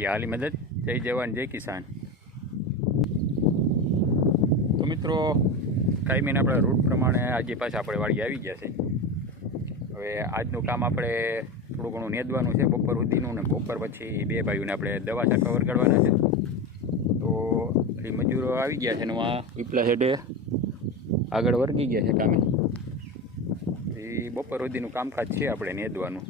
બાકી હાલી મદદ જય જવાન જય કિસાન. તો મિત્રો કાયમીને આપણા રૂટ પ્રમાણે આજે પાછા આપણે વાડી આવી ગયા છે. હવે આજનું કામ આપણે થોડું ઘણું નેદવાનું છે, બપોર સુધીનું ને બપોર પછી બે ભાઈઓને આપણે દવા છાંટવા વરગાડવાના છે. તો એ મજૂરો આવી ગયા છે ને આ પીપલા હેડે આગળ વર્ગી ગયા છે કામે. એ બપોર સુધીનું કામકાજ છે આપણે નેદવાનું.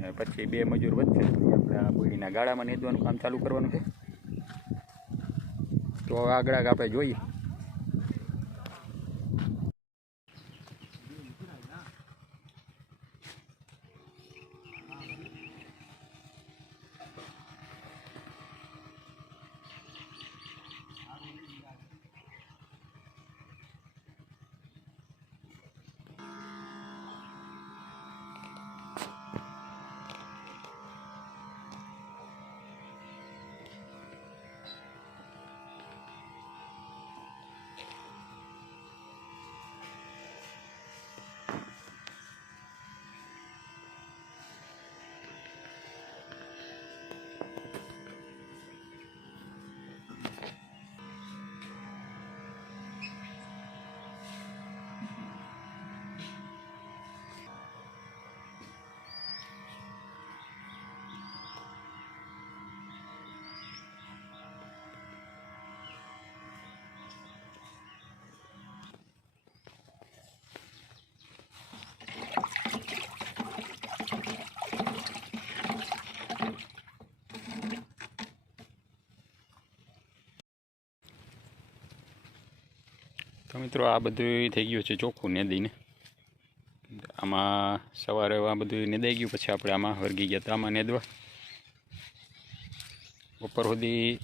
પછી બે મજૂર પછી આપણે આ બોડીના ગાળામાં નેદવાનું કામ ચાલુ કરવાનું છે. તો આગળ આપણે જોઈએ. તો મિત્રો આ બધું થઈ ગયું છે ચોખ્ખું નેદીને. આમાં સવારે આ બધું નેદાઈ ગયું, પછી આપણે આમાં વર્ગી ગયા હતા આમાં નેદવા. બપોર સુધી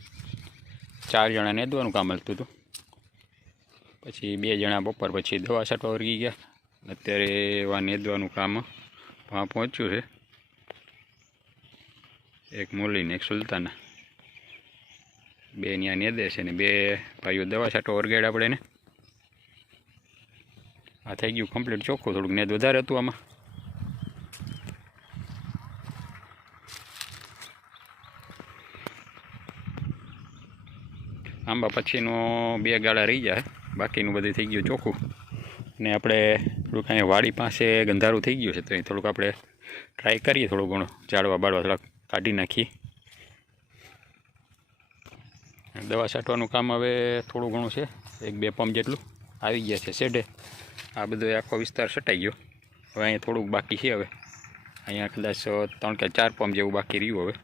ચાર જણા નેદવાનું કામ હાલતું હતું. પછી બે જણા બપોર પછી દવા છાંટવા વર્ગી ગયા. અત્યારે એવા નેદવાનું કામ ત્યાં પહોંચ્યું છે. એક મોલીને, એક સુલતાના. બે ત્યાં નેદે છે ને બે ભાઈઓ દવા છાંટવા વર્ગેડ આપણે એને આ થઈ ગયું કમ્પ્લીટ ચોખ્ખું થોડુંક નેદ વધારે હતું આમાં. આંબા પછીનો બે ગાળા રહી જાય, બાકીનું બધું થઈ ગયું ચોખ્ખું. અને આપણે થોડુંક અહીંયા વાડી પાસે ગંધારું થઈ ગયું છે, તો અહીં થોડુંક આપણે ટ્રાય કરીએ થોડું ઘણું, ઝાડવા બાળવા થોડાક કાઢી નાખીએ. દવા છાંટવાનું કામ હવે થોડું ઘણું છે, એક બે પંપ જેટલું આવી ગયા છે શેડે આ બધો આખો વિસ્તાર છટાઈ ગયો. હવે અહીંયા થોડુંક બાકી છે હવે. અહીંયા કદાચ ત્રણ કે ચાર પંપ જેવું બાકી રહ્યું હવે.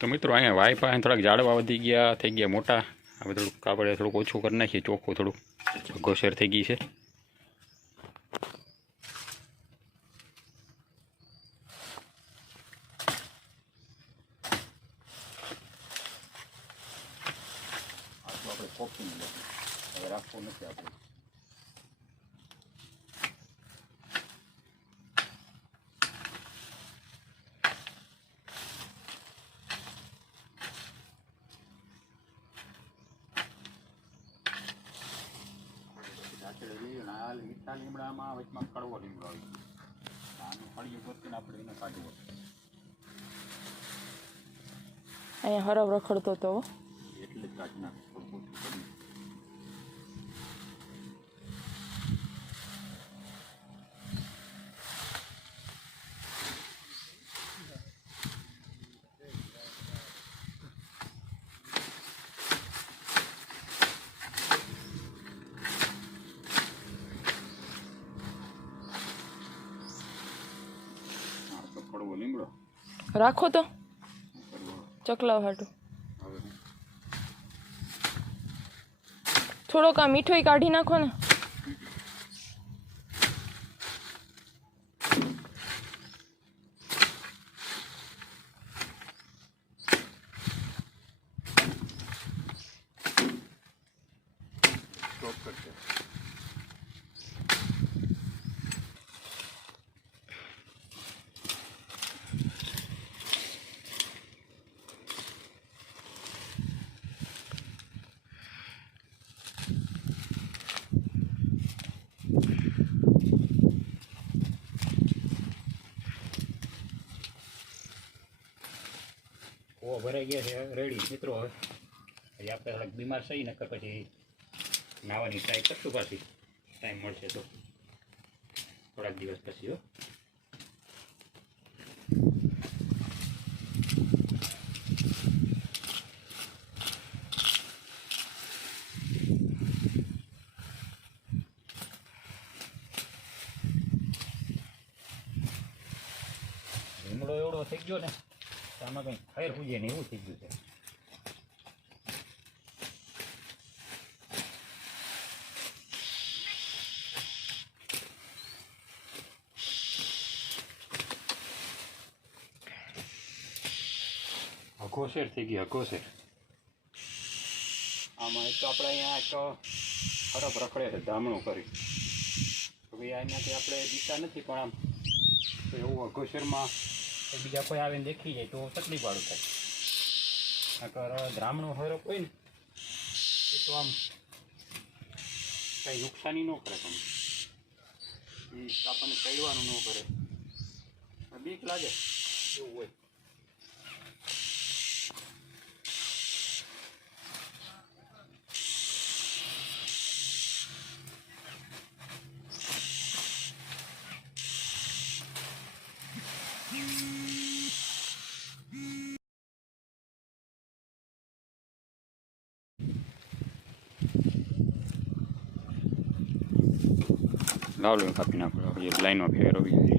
તો મિત્રો, અહીંયા વાઈફા અહીંયા થોડાક ઝાડવા વધી ગયા, થઈ ગયા મોટા. હવે થોડુંક આપણે થોડુંક ઓછું કરી નાખીએ, ચોખ્ખું થોડુંક. ઘોસેર થઈ ગઈ છે. મીઠા લીમડામાં વચમાં કડવો લીમડો આવી ગયો આનું ફળિયું ગોતીને આપણે એને કાઢવો. અહીંયા હરવ રખડતો હતો. એટલે જ કાઢી નાખ રાખો તો. ચકલાવ હાટું. થોડોક આ મીઠોય કાઢી નાખો ને. ભરાઈ ગયા છે, રેડી. મિત્રો, હવે પછી આપણે થોડાક બીમાર થઈ નકર પછી નાવાની ટ્રાય કરશું પાછી. ટાઈમ મળશે તો. થોડાક દિવસ પછી, હો. થઈ ગયો ને. આમાં કંઈ ફાયર પૂજે ને એવું થઈ ગયું છે. અઘોશેર થઈ ગઈ અઘોશેર આમાં એક તો આપણે અહીંયા એક ખરાબ રખડે છે ધામણું કરી. તો ભાઈ અહીંયાથી આપણે દીતા નથી પણ આમ તો એવું અઘોશેરમાં તો બીજા કોઈ આવીને દેખી જાય તો તકલીફ વાળું થાય. નકર બ્રાહ્મણો હોય હોય ને, એ તો આમ કંઈ નુકસાની ન કરે તમને આપણને કહેવાનું ન કરે. બીક લાગે, એવું હોય. લાવલું કાપી નાખો એ લાઈનમાં ફેરવવી જોઈએ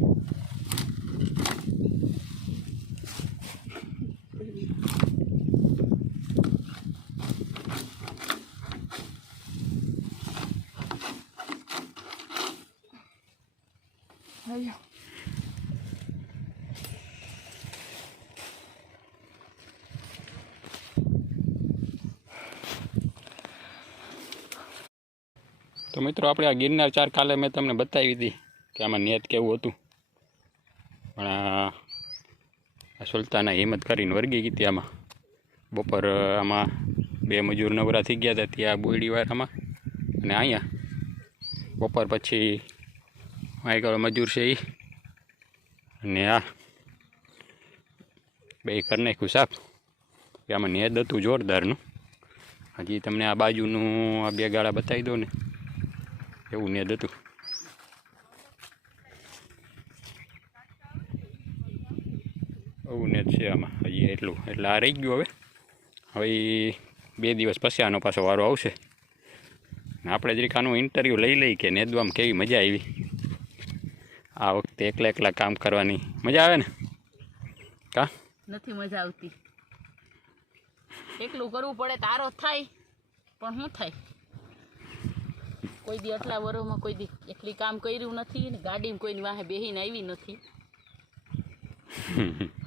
તો મિત્રો, આપણે આ ગિરનાર ચાર કાલે મેં તમને બતાવી હતી કે આમાં નેત કેવું હતું. પણ આ સુલતાના હિંમત કરીને વર્ગી ગઈ હતી આમાં. બપોર આમાં બે મજૂર નવરા થઈ ગયા હતા, ત્યાં બોયડીવાળામાં અને અહીંયા બપોર પછી આગળ મજૂર છે એ અને આ બે કરી નાખ્યું સાફ. કે આમાં નેદ હતું જોરદારનું. હજી તમને આ બાજુનું, આ બે ગાળા બતાવી દો ને. એવું નેદ હતું એવું નેદ છે આમાં હજી એટલું એટલે આ રહી ગયું હવે હવે બે દિવસ પછી આનો પાછો વારો આવશે આપણે જરીક આનું ઇન્ટરવ્યૂ લઈ લઈ કે નેદવામાં કેવી મજા આવી આ વખતે એકલા એકલા કામ કરવાની મજા આવે ને કા નથી મજા આવતી. એકલું કરવું પડે, તારો થાય, પણ શું થાય? કોઈ દી આટલા વરોમાં કોઈ દી એટલી કામ કર્યું નથી ને ગાડીમાં કોઈની વાહે બેહીને આવી નથી.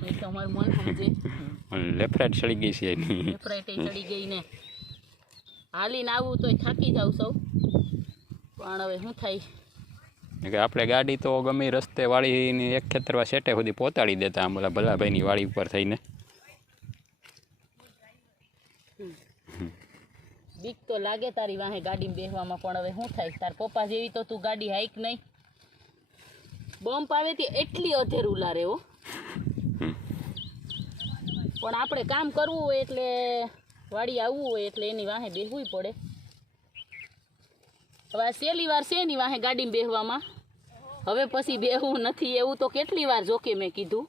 એ તો અમારું મન સમજે. લેફ્ટ ચડી ગઈ છે એની. એફરાઈટે ચડી ગઈ ને. હાલીને આવું તોય થાકી જાવ સૌ. પણ હવે શું થાય? કે આપણે ગાડી તો ગમે રસ્તે વાળીની એક ખેતરવા સેટે સુધી પહોંચાડી દેતા આમ ઓલા ભલાભાઈની વાળી ઉપર થઈને. બીક તો લાગે તારી વાહે ગાડી બેહવામાં પણ હવે શું થાય? તાર પપ્પા જેવી તો તું ગાડી હાઈક નહીં. બમ્પ આવે તે એટલી અધેરું લારે હો. પણ આપણે કામ કરવું હોય એટલે વાડી આવવું હોય એટલે એની વાહે બેહવું પડે. હવે છેલ્લી વાર છે એની વાહે ગાડીમાં બેહવામાં. હવે પછી બેહવું નથી એવું તો કેટલી વાર જોકે મેં કીધું.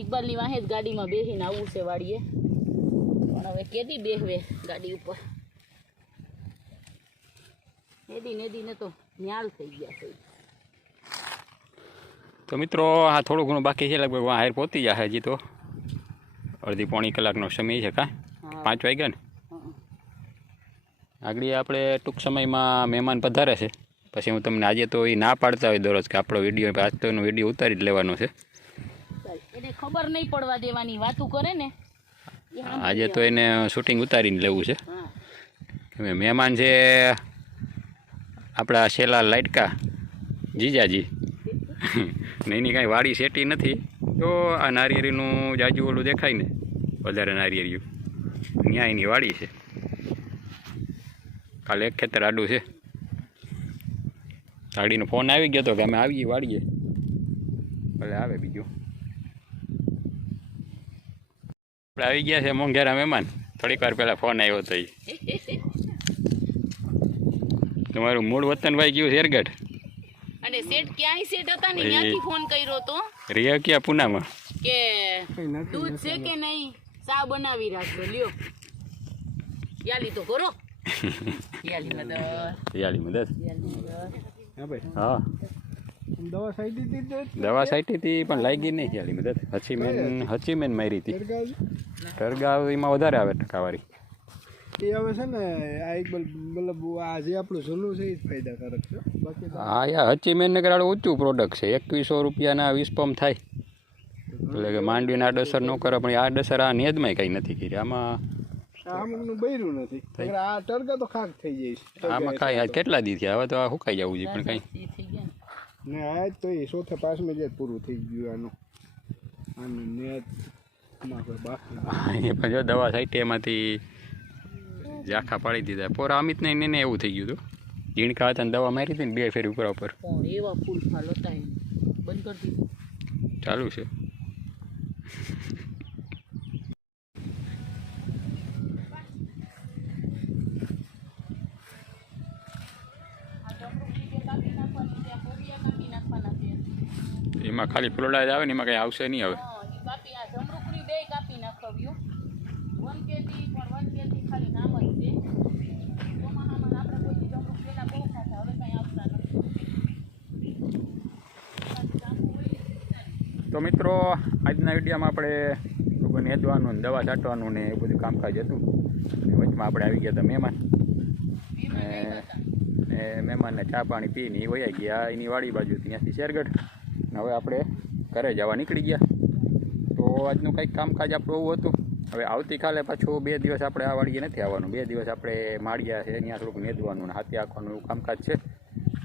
ઇકબાલની વાહે જ ગાડીમાં બેસીને આવવું છે વાડીએ. પણ હવે કેદી બેહવે ગાડી ઉપર. નેદી નેદીને તો ન્યાલ થઈ ગયા છે. તો મિત્રો આ થોડું ઘણું બાકી છે લગભગ હાર પહોંચી જશે હજી તો. અડધી પોણી કલાકનો સમય છે કા? પાંચ વાગ્યા ને? આગળ આપણે ટૂંક સમયમાં મહેમાન પધારે છે. પછી હું તમને આજે તો એ ના પાડતા હોય દરરોજ કે આપણો વીડિયો આજ તો એનો વીડિયો ઉતારી જ લેવાનો છે. એને ખબર નહીં પડવા દેવાની વાતું કરે ને. આજે તો એને શૂટિંગ ઉતારીને લેવું છે. મહેમાન છે આપણા શેલા લાઇટકા જીજાજી. ને એની કાંઈ વાડી સેટી નથી. તો આ નારિયેરીનું જાજુ ઓલું દેખાય ને, વધારે નારિયેરિયું ત્યાં એની વાડી છે. કાલે એક ખેતર આડું છે. ગાડીનો ફોન આવી ગયો તો કે અમે આવીએ વાડીએ. ભલે આવે બીજું. આપણે આવી ગયા છે મોંઘેરા મહેમાન. થોડીક વાર પહેલાં ફોન આવ્યો હતો તમારું મૂળ વતન ભાઈ ગયું શેરગઢ? અને સેટ ક્યાંય સેટ હતા ને ત્યાંથી ફોન કર્યો તો. રિયા ક્યાં પૂનામાં? કે દૂધ છે કે નહીં? સા બનાવી રાખજો. લ્યો. યાલી તો કરો યાલી મદદ. યાલી મદદ? હા ભાઈ. હા. દવા સાઈડ દીધી દવા સાઈટી હતી પણ લાગી નહીં રિયાળી મદદ. હચીમેન હચીમેન મારી હતી. સરકાર ટરગાવ એમાં વધારે આવે ટકાવારી એ હવે છે ને આ એક મતલબ આ જે આપણું જૂનું છે એ જ ફાયદાકારક છે. બાકી હા યાર હચી મેનગર વાળું ઊંચું પ્રોડક્ટ છે. એકવીસો રૂપિયાના વીસ પંપ થાય. એટલે કે માંડવીને ડસર ન કરે પણ આ ડસર આ નેદમાં કંઈ નથી કરી. આમાં અમુકનું બૈરું નથી. આ ટરગા તો ખાક થઈ જાય છે. આમાં કાંઈ કેટલા દી થયા હવે તો આ સુકાઈ જવું જોઈએ પણ કાંઈ. એ થઈ ગયા. ને. આજ તો એ ચોથે પાંચમે જ પૂરું થઈ ગયું આનું. આનું બાકી એ પણ જો દવા સાઈટી એમાંથી ઝાંખા પાડી દીધા. પોરા અમિત ને એને એવું થઈ ગયું હતું. ઝીણકા હતા ને દવા મારી હતી ને બે ફેરી ઉપર ઉપર. એવા ફૂલ ફાલ હતા બંધ કરી દીધું. ચાલુ છે. એમાં ખાલી ફૂલડા જ આવે ને એમાં કંઈ આવશે નહીં હવે હા, ઈ કાપી આ જમરૂખડી બેય કાપી નાખવ્યું વન કેજી પણ વન કેજી ખાલી નામ જ છે ચોમાસામાં આપણે કોઈ દી જમરૂખ પહેલા બહુ ખાતા હવે કઈ આવતા નથી તો મિત્રો આજના વિડીયોમાં આપણે લોકો નેદવાનું ને દવા છાંટવાનું ને એ બધું કામકાજ હતું. વચમાં આપણે આવી ગયા હતા મહેમાન. ને- મહેમાનને ચા પાણી પીને એ વયા ગયા એની વાડી બાજુ ત્યાંથી શેરગઢ. ને હવે આપણે ઘરે જવા નીકળી ગયા. તો આજનું કંઈક કામકાજ આપણું એવું હતું. હવે આવતીકાલે પાછું બે દિવસ આપણે આ વાડીએ નથી આવવાનું. બે દિવસ આપણે માળિયા છે ત્યાં થોડુંક નેદવાનું ને હાથી આખવાનું એવું કામકાજ છે.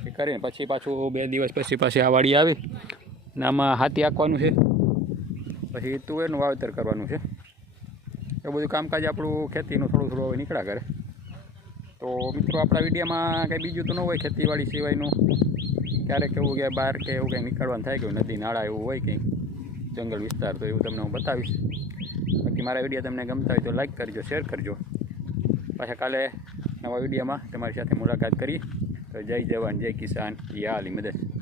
એ કરીને પછી પાછું બે દિવસ પછી પાછી આ વાડી આવી. ને આમાં હાથી આંકવાનું છે. પછી તુવેરનું વાવેતર કરવાનું છે. એ બધું કામકાજ આપણું ખેતીનું થોડું થોડું હવે નીકળ્યા કરે. તો મિત્રો આપણા વિડીયામાં કંઈ બીજું તો ન હોય ખેતીવાડી સિવાયનું. ક્યારેક એવું કે બહાર કે એવું કંઈ નીકળવાનું થાય કે નદી, નાળા એવું હોય કંઈ. જંગલ વિસ્તાર તો એવું તમને હું બતાવીશ. બાકી મારા વીડિયો તમને ગમતા હોય તો લાઈક કરજો શેર કરજો. પાછા કાલે નવા વિડીયોમાં તમારી સાથે મુલાકાત કરી તો જય જવાન, જય કિસાન યા આલી મદદ.